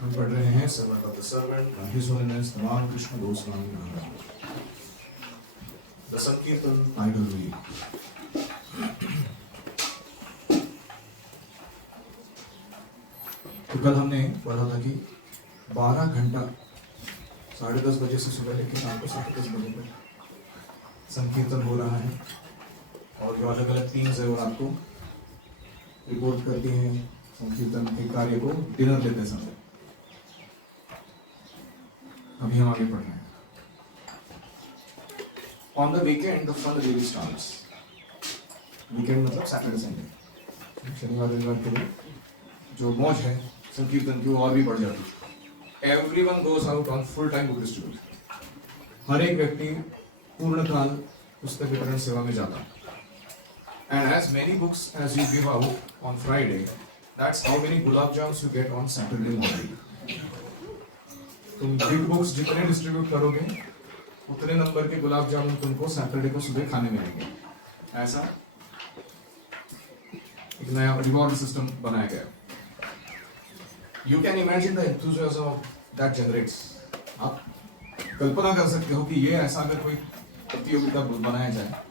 हम पढ़ रहे हैं servant of the servant, his holiness the Lord Krishna Goswami Maharaj, the संकीर्तन टाइटल रीड। तो कल हमने पढ़ा था कि 12 घंटा 10:30 बजे से सुबह लेकर रात को 10:30 बजे तक संकीर्तन हो रहा है, और जो अलग अलग टीम्स है वो रात को रिपोर्ट करती हैं संकीर्तन के कार्य को डिनर लेते समय। अभी हम आगे पढ़ रहे हैं। On the weekend the fun really starts. Weekend मतलब सैटरडे संडे, शनिवार रविवार के लिए जो मौज है संकीर्तन की वो और भी बढ़ जाती है। Everyone goes out on full time book distribution. हर एक व्यक्ति पूर्णकाल पुस्तक वितरण सेवा में जाता है। And as many books as you give out on Friday, that's how many gulab jams you get on Saturday morning. तुम बिग बुक्स जितने डिस्ट्रीब्यूट करोगे उतने नंबर के गुलाब जामुन तुमको सैटरडे को सुबह खाने मिलेंगे। ऐसा एक नया रिवॉर्ड सिस्टम बनाया गया। You can imagine the enthusiasm that generates. आप कल्पना कर सकते हो कि ये ऐसा अगर कोई प्रतियोगिता बनाया जाए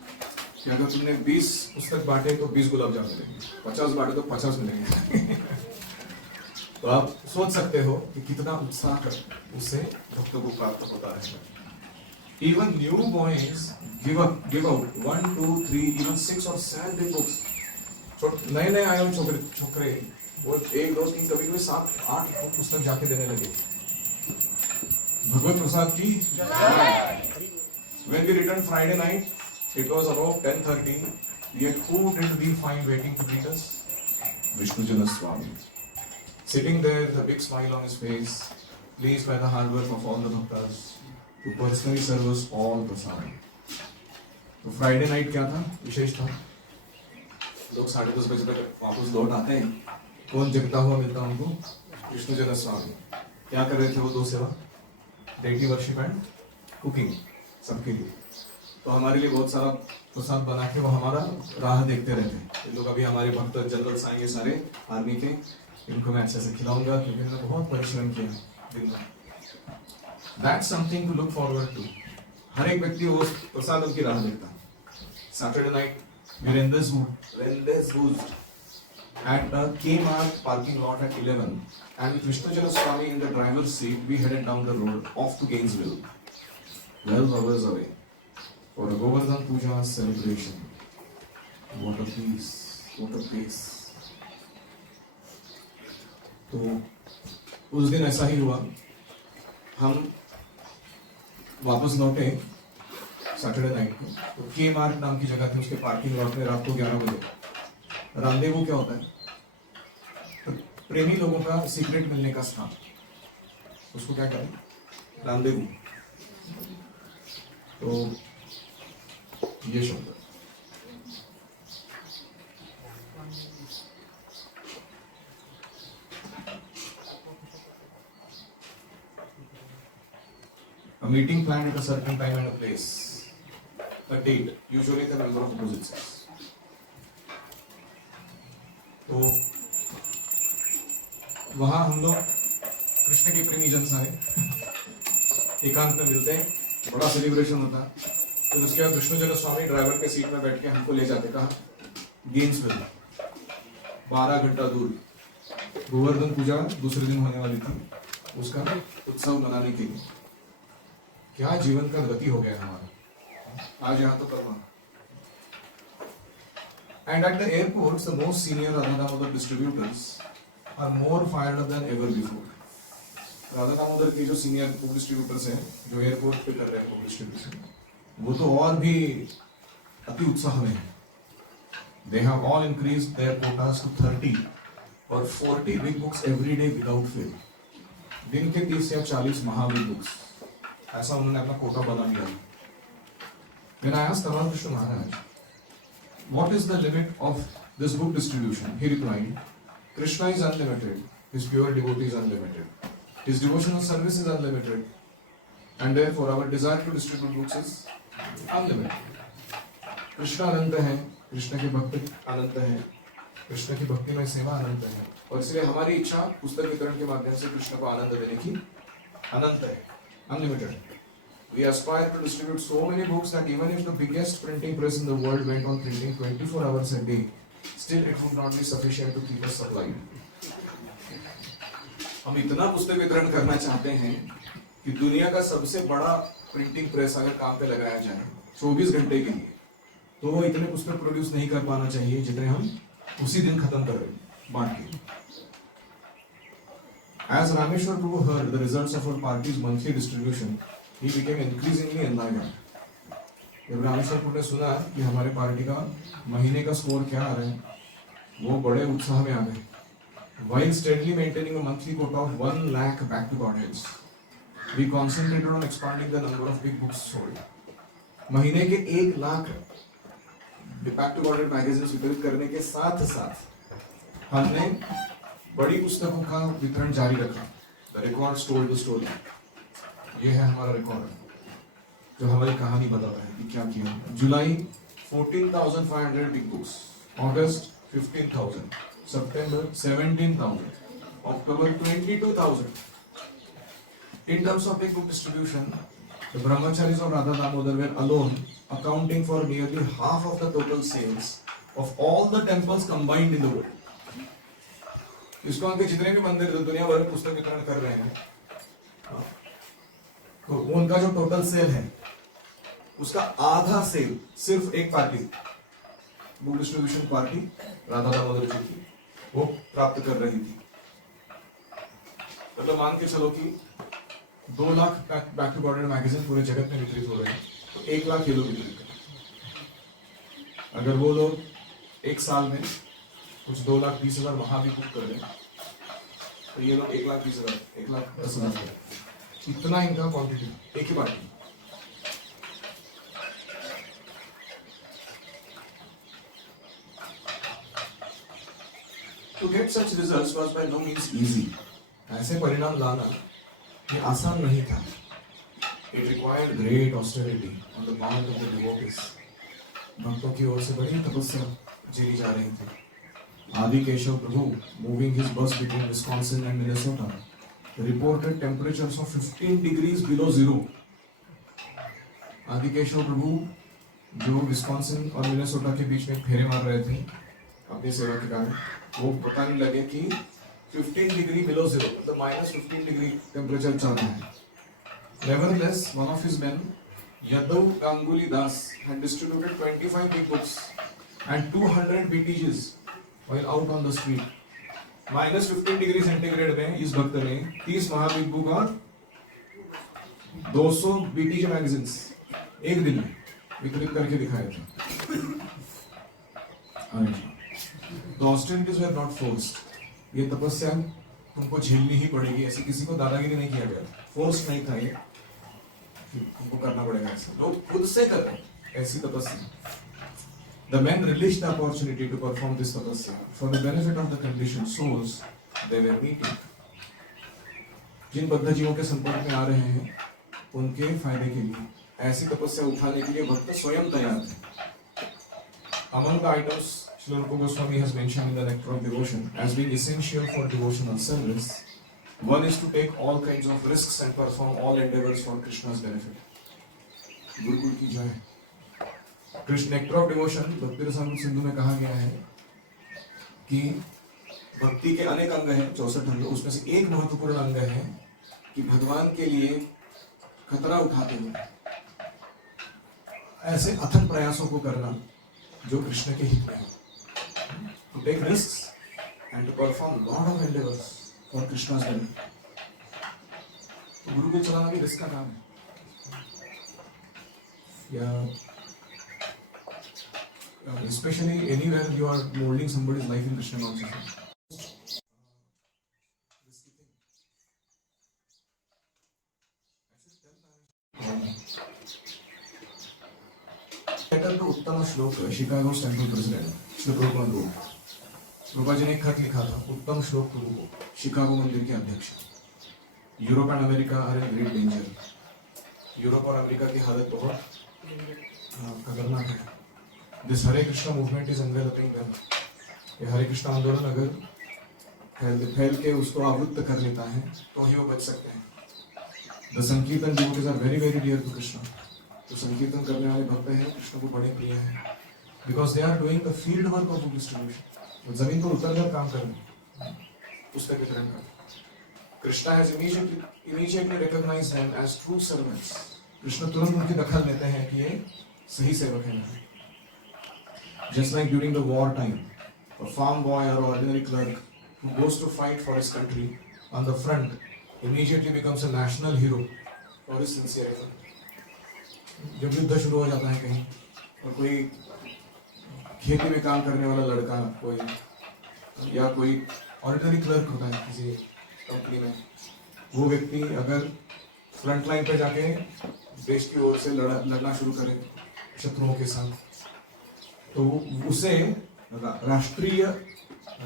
कि अगर तुमने 20 पुस्तक बांटे तो 20 गुलाब जामुन मिलेंगे, 50 बांटे तो 50 मिलेंगे। तो आप सोच सकते हो कि कितना उत्साह उससे भक्तों को प्राप्त होता है। Even new boys give out 1, 2, 3, even 6 or 7 big books. नए नए आए हुए छोकरे वो 1, 2, 3 कभी 7, 8 पुस्तक जाके देने लगे। भगवत प्रसाद की When we returned Friday night, it was about 10:30. Yet who did we find waiting to meet us? Vishnujana Swami. Sitting there with a big smile on his face, pleased by the hard work of all the bhaktas, who personally serve us all prasad. तो Friday night क्या था, विशेष था। लोग 10:30 बजे तक वापस लौट आते हैं। कौन जगता हुआ मिलता उनको? विष्णुजन स्वामी। क्या कर रहे थे वो? 2 सेवा, डेटी वर्शिप एंड कुकिंग सबके लिए। तो हमारे लिए बहुत सारा प्रसाद बना के वो हमारा राह देखते रहते हैं। लोग अभी हमारे भक्त जनरल्स आएंगे सारे आर्मी के, इनको मैं अच्छे से खिलाऊंगा क्योंकि इन्होंने बहुत परिश्रम किया दिन में। That's something to look forward to. हर एक व्यक्ति वो प्रसाद की राह देखता है। Saturday night we rendezvoused at the Kmart parking lot at 11, and with Vishnujana Swami in the driver's seat, we headed down the road off to Gainesville, 12 hours away, for a Govardhan Puja celebration. What a peace! What a peace! तो उस दिन ऐसा ही हुआ। हम वापस लौटे Saturday night को। तो के मार्क नाम की जगह थी, उसके पार्किंग लॉट में रात को 11 बजे। रांदेवू क्या होता है? प्रेमी लोगों का सीक्रेट मिलने का स्थान, उसको क्या करें? रांदेवू। तो ये शब्द a meeting planned at a certain time and a place, a date, usually the number of opposite sex. तो वहां हम लोग कृष्ण के प्रेमी जन सारे एकांत में मिलते हैं, बड़ा सेलिब्रेशन होता है। तो उसके बाद विष्णुजन स्वामी ड्राइवर के सीट में बैठ के हमको ले जाते। कहा? गेम्सविल, 12 घंटा दूर। गोवर्धन पूजा दूसरे दिन होने वाली थी, उसका उत्सव मनाने के लिए। क्या जीवन का गति हो गया हमारा, आज यहाँ तो कल वहाँ। And at the airports, the most senior Radha Damodar distributors are more fired up than ever before. Radha Damodar की जो सीनियर बुक डिस्ट्रीब्यूटर्स हैं, जो एयरपोर्ट पे कर रहे हैं बुक डिस्ट्रीब्यूशन, वो तो और भी अति उत्साह में हैं। They have all increased their quotas to 30 or 40 big books every day without fail. दिन के 30 या 40 महाबिग बुक्स, ऐसा उन्होंने अपना कोटा बना लिया। When I asked Tamal Krishna Maharaj, what is the limit of this book distribution? He replied, Krishna is unlimited, his pure devotee is unlimited, his devotional service is unlimited, and therefore our desire to distribute books is unlimited. Krishna अनंत है, कृष्ण के भक्त अनंत हैं, कृष्ण की भक्ति में सेवा अनंत है और इसलिए हमारी इच्छा पुस्तक वितरण के माध्यम से कृष्ण को आनंद देने की अनंत है, unlimited. We aspire to distribute so many books that even if the biggest printing press in the world went on printing 24 hours a day, still it would not be sufficient to keep us supplied. हम इतना पुस्तक वितरण करना चाहते हैं कि दुनिया का सबसे बड़ा प्रिंटिंग प्रेस अगर काम पे लगाया जाए 24 घंटे के लिए, तो वो इतने पुस्तक प्रोड्यूस नहीं कर पाना चाहिए जितने हम उसी दिन खत्म कर रहे हैं बांट के. As Rameshwar Prabhu heard the results of our party's monthly distribution, he became increasingly enlightened. जब रामेश्वर प्रभु ने सुना कि हमारे पार्टी का महीने का स्कोर क्या आ रहा है, वो बड़े उत्साह में आ गए. While steadily maintaining a monthly quota of 1 lakh back to Godheads, we concentrated on expanding the number of big books sold. महीने के 1 lakh back to Godhead magazine वितरित करने के साथ साथ हमने बड़ी पुस्तकों का वितरण जारी रखा. The record told the story. ये है हमारा रिकॉर्ड जो हमारी कहानी बताता है कि क्या किया. जुलाई 14,500 big books, August 15,000, September 17,000, October 22,000. In terms of big book distribution, the brahmacharis of Radha Damodar were alone accounting for nearly half of the total sales of all the temples combined in the world. ISKCON के जितने भी मंदिर दुनिया भर में पुस्तक वितरण कर रहे हैं, तो उनका जो टोटल सेल है उसका आधा सेल सिर्फ एक party, book distribution party Radha Damodar ji की, वो प्राप्त कर रही थी. मतलब मान के चलो कि 2 lakh back to Godhead magazine पूरे जगत में वितरित हो रहे हैं, तो 1 लाख ये लोग वितरित करें. अगर वो लोग एक साल में कुछ 2,20,000 वहां भी बुक कर दें, तो ये लोग 1,20,000, 1,10,000, इतना इनका क्वांटिटी एक ही बार. To get such results was by no means easy. ऐसे परिणाम लाना ये आसान नहीं था. It required great austerity on the part of the devotees. भक्तों की ओर से बड़ी तपस्या झेली जा रही थी. आदि केशव प्रभु, moving his bus between Wisconsin and Minnesota, reported temperatures of 15 degrees below zero. आदि केशव प्रभु जो विस्कॉन्सिन और मिनेसोटा के बीच में फेरे मार रहे थे अपनी सेवा के कारण, वो बताने लगे कि 15 डिग्री बिलो जीरो, मतलब -15 डिग्री टेम्परेचर चल रहा है. Nevertheless, one of his men, Yadav Ganguly Das, had distributed 25 big books and 200 BTGs while out on the street. -15 degree centigrade में इस भक्त ने 30 महाबिग बुक और 200 BTG मैगजीन्स एक दिन में वितरित करके दिखाए थे. The austerities were not forced. ये तपस्या तुमको झेलनी ही पड़ेगी, ऐसे किसी को दादागिरी नहीं किया गया, फोर्स नहीं था ये तुमको करना पड़ेगा, ऐसे लोग खुद से कर रहे हैं ऐसी तपस्या. The men relished the opportunity to perform this tapasya for the benefit of the conditioned souls they were meeting. जिन बद्ध जीवों के संपर्क में आ रहे हैं उनके फायदे के लिए ऐसी तपस्या उठाने के लिए भक्त स्वयं तैयार थे. Among the items Srila Rupa Goswami has mentioned in the Nectar of Devotion as being essential for devotional service, one is to take all kinds of risks and perform all endeavors for Krishna's benefit. Gurukul की जय. Krishna nectar of devotion भक्ति रसामृत सिंधु में कहा गया है कि भक्ति के अनेक अंग हैं, 64 अंग, उसमें से एक महत्वपूर्ण अंग है कि भगवान के लिए खतरा उठाते हुए ऐसे अथक प्रयासों को करना जो कृष्ण के हित में हो. To take risks and to perform lot of endeavors for Krishna's benefit. तो गुरुकुल चलाना भी रिस्क का काम है. या especially anywhere you are molding somebody's life in Krishna consciousness. Letter का उत्तम श्लोक Chicago temple president Shri Prabhupad को रूपा जी ने एक खत लिखा था. उत्तम श्लोक प्रभु को, शिकागो मंदिर के अध्यक्ष. Europe and America are in great danger. Europe और अमेरिका की हालत बहुत खतरनाक है. This Hare Krishna movement is enveloping them. ये हरे कृष्ण आंदोलन अगर फैल के उसको आवृत्त कर लेता है तो ही वो बच सकते हैं। The sankirtan devotees are very very dear to Krishna. तो संकीर्तन करने वाले भक्त हैं कृष्ण को बड़े प्रिय हैं, because they are doing the field work of book distribution. जमीन पर उतरकर काम करना, पुस्तक वितरण करना। Krishna has immediately recognized them as true servants. Krishna तुरंत उनकी दखल लेते हैं कि ये सही सेवक हैं। Just like during the war time, a farm boy or ordinary clerk who goes to fight for his country on the front immediately becomes a national hero for his sincere effort. जब युद्ध शुरू हो जाता है कहीं और कोई खेती में काम करने वाला लड़का कोई या कोई ऑर्डिनरी क्लर्क होता है किसी कंपनी में, वो व्यक्ति अगर फ्रंट लाइन पे जाके देश की ओर से लड़ना शुरू करे शत्रुओं के साथ, तो उसे राष्ट्रीय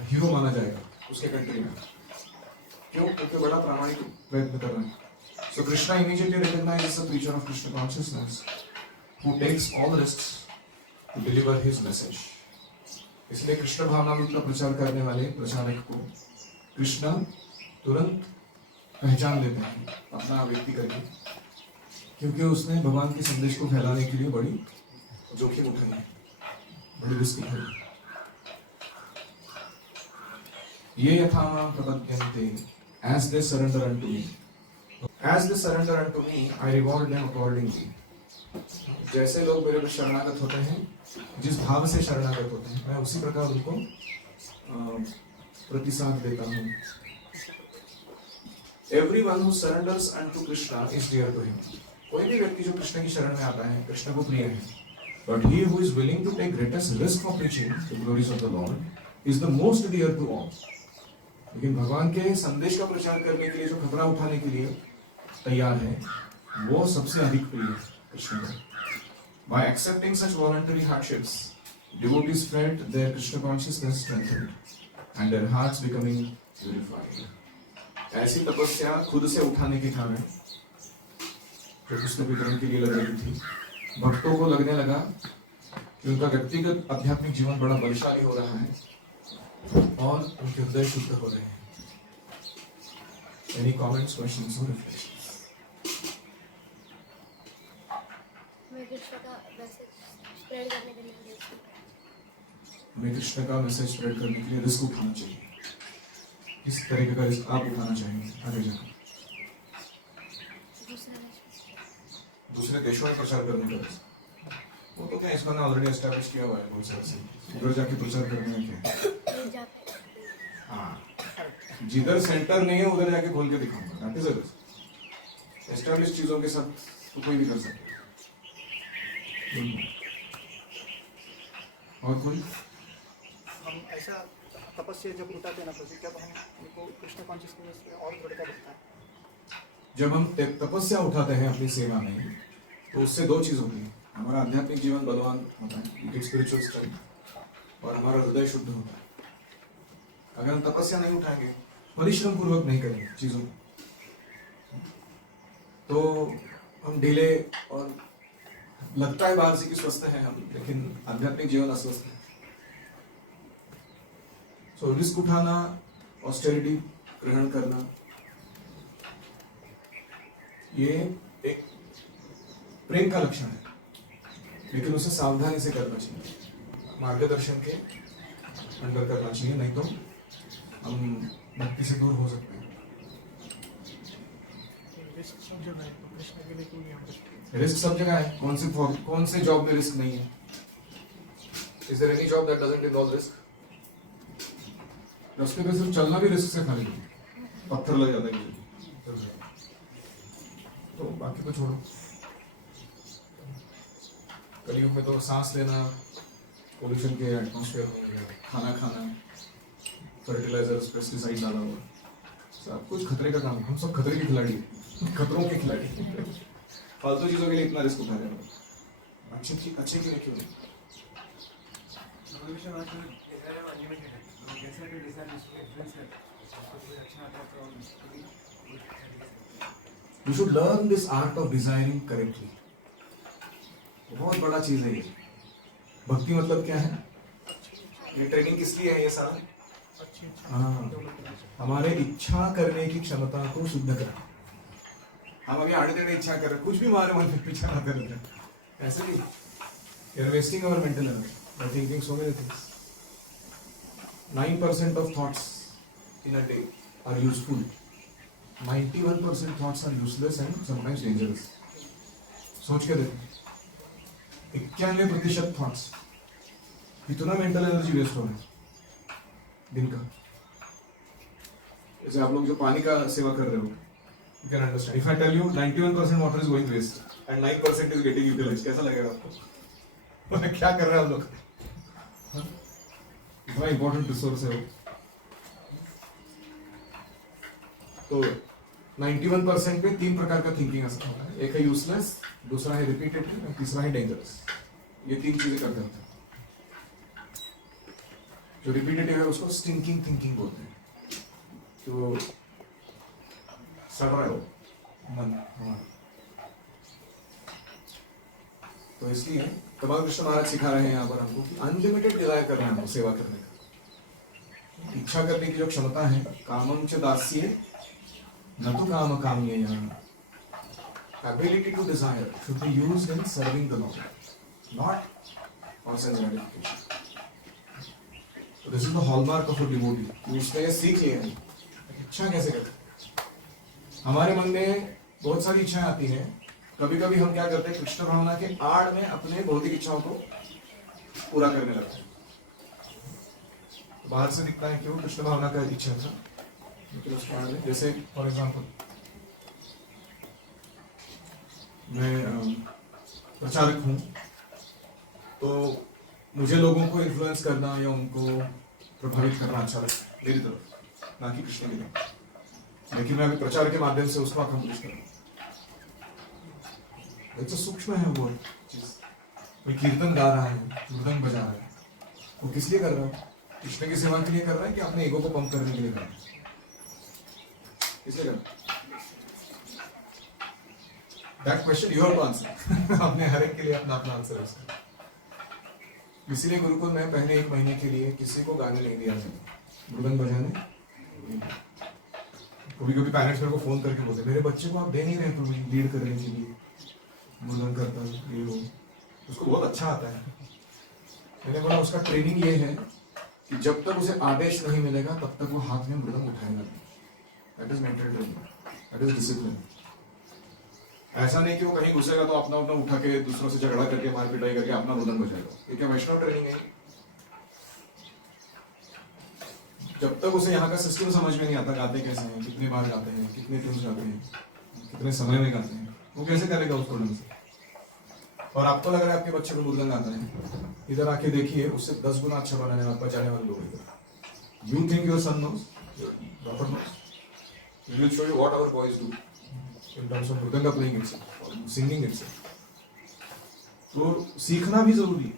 हीरो माना जाएगा उसके कंट्री में। क्यों? क्योंकि बड़ा प्रामाणिक प्रयत्न कर रहे हैं। So Krishna immediately recognises the preacher of Krishna consciousness who takes all risks to deliver his message. इसलिए कृष्ण भावनामृत का प्रचार करने वाले प्रचारक को कृष्ण तुरंत पहचान लेते हैं अपना व्यक्ति करके, क्योंकि उसने भगवान के संदेश को फैलाने के लिए बड़ी जोखिम उठाई है, बड़ी रिस्क उठाई। ये यथा मां प्रपद्यन्ते as they surrender unto me, as they surrender unto me I reward them accordingly। जैसे लोग मेरे पे शरणागत होते हैं, जिस भाव से शरणागत होते हैं, मैं उसी प्रकार उनको प्रतिसाद देता हूँ। Everyone who surrenders unto Krishna is dear to him। कोई भी व्यक्ति जो कृष्ण की शरण में आता है कृष्ण को प्रिय है। But he who is willing to take greatest risk for preaching the glories of the Lord is the most dear to all। लेकिन भगवान के संदेश का प्रचार करने के लिए जो खतरा उठाने के लिए तैयार है वो सबसे अधिक प्रिय है कृष्ण को। By accepting such voluntary hardships, devotees felt their Krishna consciousness strengthened and their hearts becoming purified। ऐसी तपस्या खुद से उठाने के कारण जो कृष्ण वितरण के लिए लग रही थी, भक्तों को लगने लगा कि उनका व्यक्तिगत आध्यात्मिक जीवन बड़ा बलशाली हो रहा है और उनके हृदय शुद्ध हो रहे हैं। Any comments, questions or reflections? मैं कृष्ण का मैसेज स्प्रेड करने के लिए हमें कृष्ण का मैसेज स्प्रेड करने के लिए रिस्क उठाना चाहिए। किस तरीके का रिस्क आप उठाना चाहेंगे आगे जाकर? दूसरे देशों में प्रचार करने का रिस्क, वो तो क्या इसको ना ऑलरेडी एस्टैब्लिश किया हुआ है बहुत सारे से। उधर जाके प्रचार करने में क्या? हाँ, जिधर सेंटर नहीं है उधर जाके खोल के दिखाऊंगा। That is a risk. Establish चीजों के साथ तो कोई भी कर सकता है। और कोई? हम ऐसा तपस्या जब उठाते ना, तो जब हम उनको कृष्ण कॉन्शियसनेस में और दृढ़ता दिखता है। जब हम तपस्या उठाते हैं अपनी सेवा में, तो उससे दो चीज होती है। हमारा आध्यात्मिक जीवन बलवान होता है, स्पिरिचुअल स्ट्रेंथ, और हमारा हृदय शुद्ध होता है। अगर हम तपस्या नहीं उठाएंगे, परिश्रम पूर्वक नहीं करेंगे चीजों को, तो हम ढीले और लगता है बाहर से कि स्वस्थ है हम, लेकिन आध्यात्मिक जीवन अस्वस्थ है। सो रिस्क उठाना, ऑस्टेरिटी ग्रहण करना, ये एक प्रेम का लक्षण है, लेकिन उसे सावधानी से करना चाहिए, मार्गदर्शन के अंडर करना चाहिए, नहीं तो हम भक्ति से दूर हो सकते हैं। रिस्क सब जगह है। कौन से जॉब में रिस्क नहीं है? Is there any job that doesn't involve risk? रास्ते पे सिर्फ चलना भी रिस्क से खाली है, पत्थर लग जाता है, तो बाकी को छोड़ो। कलयुग में तो सांस लेना, पोल्यूशन के एटमॉस्फेयर में खाना खाना, फर्टिलाइजर्स, पेस्टिसाइड डाला हुआ, सब कुछ खतरे का काम है। हम सब खतरे के खिलाड़ी, खतरों के खिलाड़ी। फालतू चीजों के लिए इतना रिस्क उठा रहे हैं, अच्छे की नहीं क्यों नहीं? You should learn this art of desiring correctly। बहुत बड़ा चीज है ये। भक्ति मतलब क्या है? ये ट्रेनिंग किस लिए है ये सारा? अच्छी हाँ, हमारे इच्छा करने की क्षमता को शुद्ध करना। हम अभी आड़े टेढ़े इच्छा कर रहे हैं, कुछ भी हमारे मन में पीछा ना कर रहे हैं, ऐसे नहीं। You're wasting our mental energy by thinking so many things. 9% of thoughts in a day are useful. 91% thoughts are useless and sometimes dangerous. सोच के देखो, 91% thoughts, कितना मेंटल एनर्जी वेस्ट हो रहा है दिन का। जैसे आप लोग जो पानी का सेवा कर रहे हो, you can understand. If I tell you 91% water is going waste and 9% is getting utilized, कैसा लगेगा आपको? क्या कर रहे हैं हम लोग? इतना इंपॉर्टेंट रिसोर्स है वो। तो 91% पे 3 प्रकार का थिंकिंग असर होता है। एक है यूजलेस, दूसरा है रिपीटेटिव और तीसरा है डेंजरस। ये 3 चीजें करते हैं। जो रिपीटेटिव है उसको स्टिंकिंग थिंकिंग बोलते हैं। तो सड़ रहा है वो मन हमारा। तो इसलिए भगवान कृष्ण महाराज सिखा रहे हैं यहाँ पर हमको कि अनलिमिटेड डिजायर कर रहे हैं हमको सेवा करने का। इच्छा करने की जो क्षमता है, कामं च दास्ये न तो काम काम्ये, ability to desire should be used in serving the lord, not for sense gratification. This is the hallmark of a devotee. उसने ये सीख लिया है इच्छा कैसे करते। हमारे मन में बहुत सारी इच्छाएं आती हैं। कभी कभी हम क्या करते हैं, कृष्ण भावना के आड़ में अपने भौतिक इच्छाओं को पूरा करने लगते हैं। बाहर से दिखता है कि वो कृष्ण भावना का इच्छा था, लेकिन उसके आड़ में, जैसे फॉर एग्जाम्पल मैं प्रचारक हूं, तो मुझे लोगों को इन्फ्लुएंस करना या उनको प्रभावित करना अच्छा लगता है मेरी तरफ, ना कि कृष्ण की तरफ। लेकिन मैं अभी प्रचार के माध्यम से उसको अकम्प्लिश करूँ। तो सूक्ष्म है वो चीज। कोई कीर्तन गा रहा है, मृदंग बजा रहा है, वो किस लिए कर रहा है? कृष्ण की सेवा के लिए कर रहा है कि अपने ईगो को पंप करने के लिए कर रहा है? किस लिए कर रहा है? That question you have to answer. अपने हर एक के लिए अपना अपना आंसर है उसका। इसीलिए गुरुकुल में पहले 1 महीने के लिए किसी को गाने नहीं दिया जाता, मृदंग बजाने। कभी कभी पेरेंट्स मेरे को फोन करके बोलते, मेरे बच्चे को आप दे नहीं रहे तुम्हें लीड करने के लिए, मुर्दन करता है ये वो, उसको बहुत अच्छा आता है। मैंने बोला उसका ट्रेनिंग ये है कि जब तक उसे आदेश नहीं मिलेगा तब तक वो हाथ में मृदंग उठाएगा। That is mental training, that is discipline. ऐसा नहीं कि वो कहीं घुसेगा तो अपना अपना उठा के दूसरों से झगड़ा करके मार पिटाई करके अपना मृदंग बजाएगा। ये क्या वैष्णव ट्रेनिंग है? जब तक उसे यहाँ का सिस्टम समझ में नहीं आता, गाते कैसे हैं, कितने बार गाते हैं, कितने ट्यून्स गाते हैं, कितने समय में गाते हैं, वो कैसे करेगा उसको ढंग से? और आपको लग रहा है आपके बच्चे को मृदंग आता है, इधर आके देखिए उससे 10 गुना अच्छा बनाने वाला बचाने वाले लोग इधर। You think your son knows, doctor knows, he will show you what our boys do in terms of mridang playing itself और सिंगिंग इटसेल्फ। तो सीखना भी जरूरी है।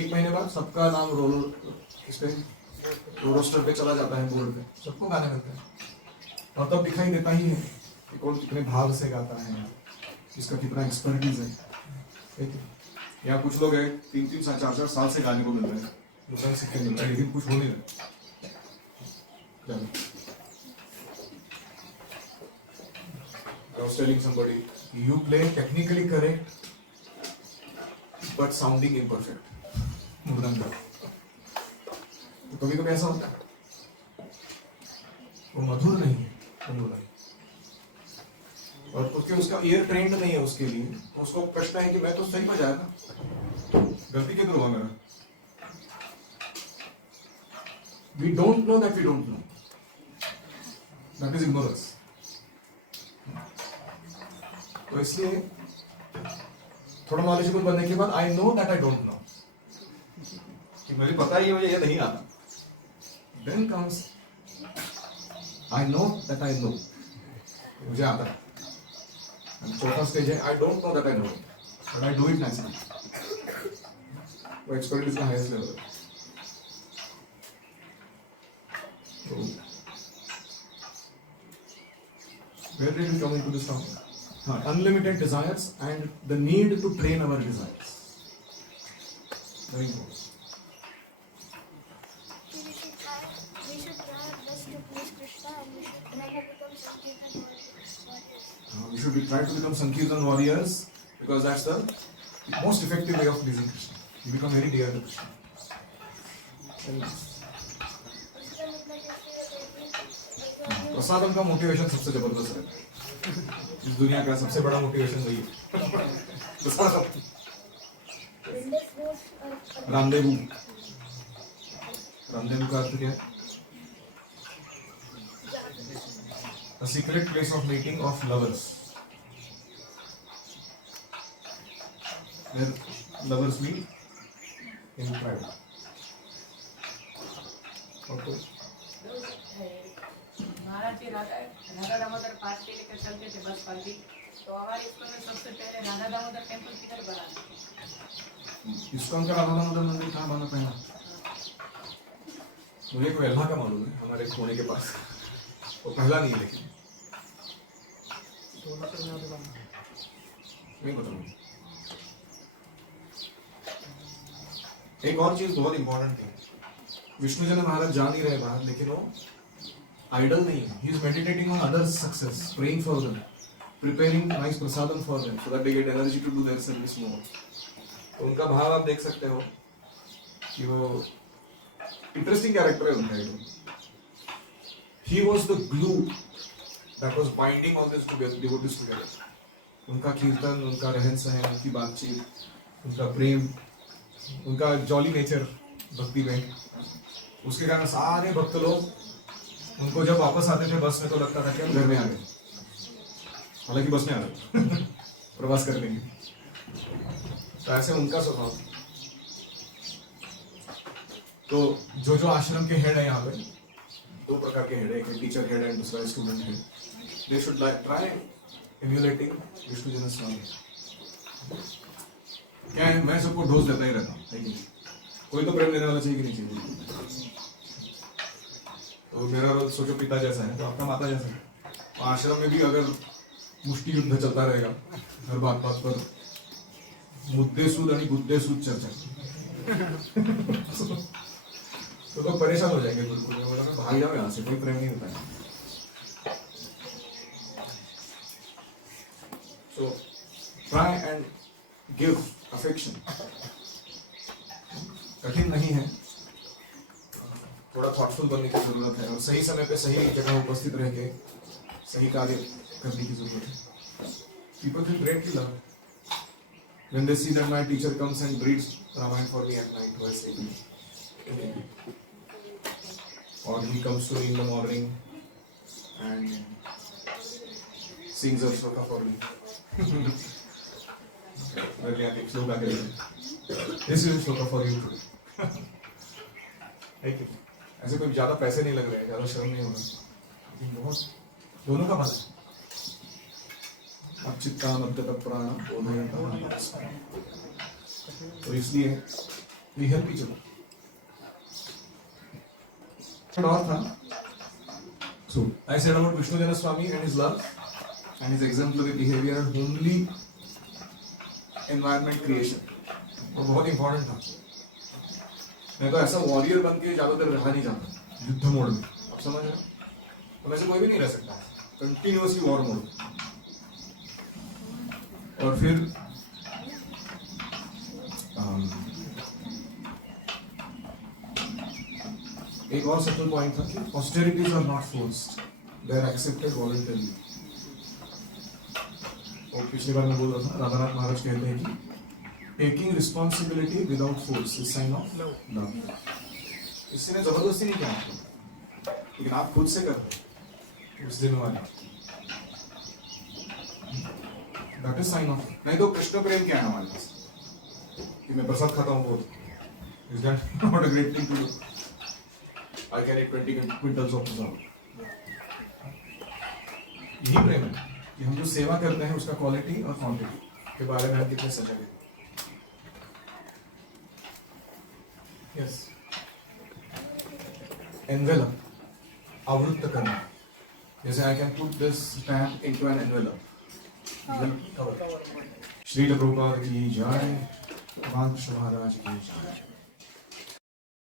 1 महीने बाद सबका नाम इस पे रोस्टर पे चला जाता है, बोर्ड पे सबको गाने लगता है, और तब दिखाई देता ही है कि कौन कितने भाव से गाता है, इसका कितना एक्सपर्टीज है। यहाँ कुछ लोग हैं 3-3, 4-4 साल से गाने को मिल रहे हैं, दूसरा सीखने मिल रहा है, लेकिन कुछ हो नहीं रहा। I was telling somebody, you play technically correct, but sounding imperfect. मृदंग तो कभी कभी ऐसा होता है, वो मधुर नहीं है, और क्योंकि उसका ईयर ट्रेंड नहीं है उसके लिए, तो उसको प्रश्न है कि मैं तो सही बजाया ना, गलती किधर हुआ मेरा? We don't know that we don't know, that is ignorance. तो इसलिए थोड़ा नॉलेजेबल बनने के बाद I know that I don't know, कि मुझे पता ही है मुझे ये नहीं आता। Then comes I know that I know, मुझे आता है। चौथा स्टेज है I don't know that I know, but I do it naturally। वो एक्सपर्टीज का हाईएस्ट लेवल है। तो where did we come into this topic? हाँ, unlimited desires and the need to train our desires. Very important. We should be trying to become Sankirtan warriors because that's the most effective way of pleasing Krishna. You become very dear to Krishna. And उसका मतलब जैसे प्रसादम का motivation सबसे जबरदस्त रहता है। इस दुनिया का सबसे बड़ा मोटिवेशन वही है। प्रसादम। विंडोज बोर्ड और रामदेव। रामदेव का अर्थ क्या है? A secret place of meeting of lovers. Where lovers meet in private. Okay. महाराज जी राधा दामोदर पास के लेकर चलते थे बस पार्टी, तो हमारे स्कूल में सबसे पहले राधा दामोदर टेम्पल किधर बना? इस्कॉन का राधा दामोदर मंदिर कहाँ बना पहला? मुझे कोई अल्लाह का मालूम है, हमारे कोने के पास। वो पहला नहीं है लेकिन नहीं बताऊंगा। एक और चीज बहुत इंपॉर्टेंट है, विष्णु जन महाराज जा नहीं रहे बाहर, लेकिन वो आइडल नहीं है। He is meditating on others success, praying for them, preparing nice prasadam for them so that they get energy to do their service more. तो उनका भाव आप देख सकते हो कि वो इंटरेस्टिंग कैरेक्टर है उनका एकदम। He was the glue that was binding all this devotees together. उनका कीर्तन, उनका रहन सहन, उनकी बातचीत, उनका प्रेम, उनका जॉली नेचर भक्ति में, उसके कारण सारे भक्त लोग उनको जब वापस आते थे बस में तो लगता था कि हम घर में आ गए, हालांकि बस में आ रहे प्रवास करने के। तो ऐसे उनका स्वभाव। तो जो जो आश्रम के हेड है यहाँ पे, दो प्रकार के हेड है, एक टीचर हेड एंड दूसरा student head. They should try emulating Vishnujana Swami. क्या है, मैं सबको डोज देता ही रहता हूँ, लेकिन कोई तो प्रेम देने वाला चाहिए कि नहीं चाहिए। तो मेरा रोल सोचो पिता जैसा है, तो आपका माता जैसा है। आश्रम में भी अगर मुष्टि युद्ध चलता रहेगा, हर बात बात पर मुद्देसूद आणि गुद्देसूद चर्चा, तो लोग परेशान हो जाएंगे बिल्कुल। मैं बोला भाग जाओ यहाँ से, कोई प्रेम नहीं होता है। So try and give affection. कठिन नहीं है, थोड़ा थॉटफुल बनने की जरूरत है और सही समय पे सही जगह उपस्थित रह के सही कार्य करने की जरूरत है। People will greatly love when they see that my teacher comes and reads Ramayana for me at night twice a week, or he comes to me in the morning and sings a shloka for me. एक श्लोका करेंगे, this is a shloka for you today. ऐसे कोई ज्यादा पैसे नहीं लग रहे हैं, ज्यादा श्रम नहीं होना, लेकिन बहुत दोनों का भला है। अब चित्ता मद्दत प्राण बोधयन्तः, तो इसलिए we help each other. और था, so I said about Vishnu Jana Swami and his love and his exemplary behavior and homely environment creation, वो बहुत इंपॉर्टेंट था। मैं तो ऐसा वॉरियर बन के ज्यादा देर रहा नहीं जाता युद्ध मोड में, आप समझ रहे हो? तो वैसे कोई भी नहीं रह सकता कंटिन्यूअसली वॉर मोड। और फिर एक और सटल पॉइंट था कि austerities are not forced, they are accepted voluntarily. और पिछली बार मैं बोल रहा था, राधानाथ महाराज कहते हैं कि taking responsibility without force is sine of love. किसी ने जबरदस्ती नहीं किया आपको, लेकिन आप खुद से कर रहे उस जिम्मेवारी, दैट इज साइन ऑफ। नहीं तो कृष्ण प्रेम क्या है हमारे पास कि मैं प्रसाद खाता हूँ, वो is that not a great thing to do? I can eat 20 quintals of prasad. यही प्रेम है कि हम जो सेवा करते हैं उसका क्वालिटी और क्वांटिटी के बारे में हम कितने सजग हैं। यस, एनवेलप, आवृत्त करना, जैसे I can put this stamp into an envelope, Srila Prabhupada की जय, भगवान कृष्ण महाराज की जय।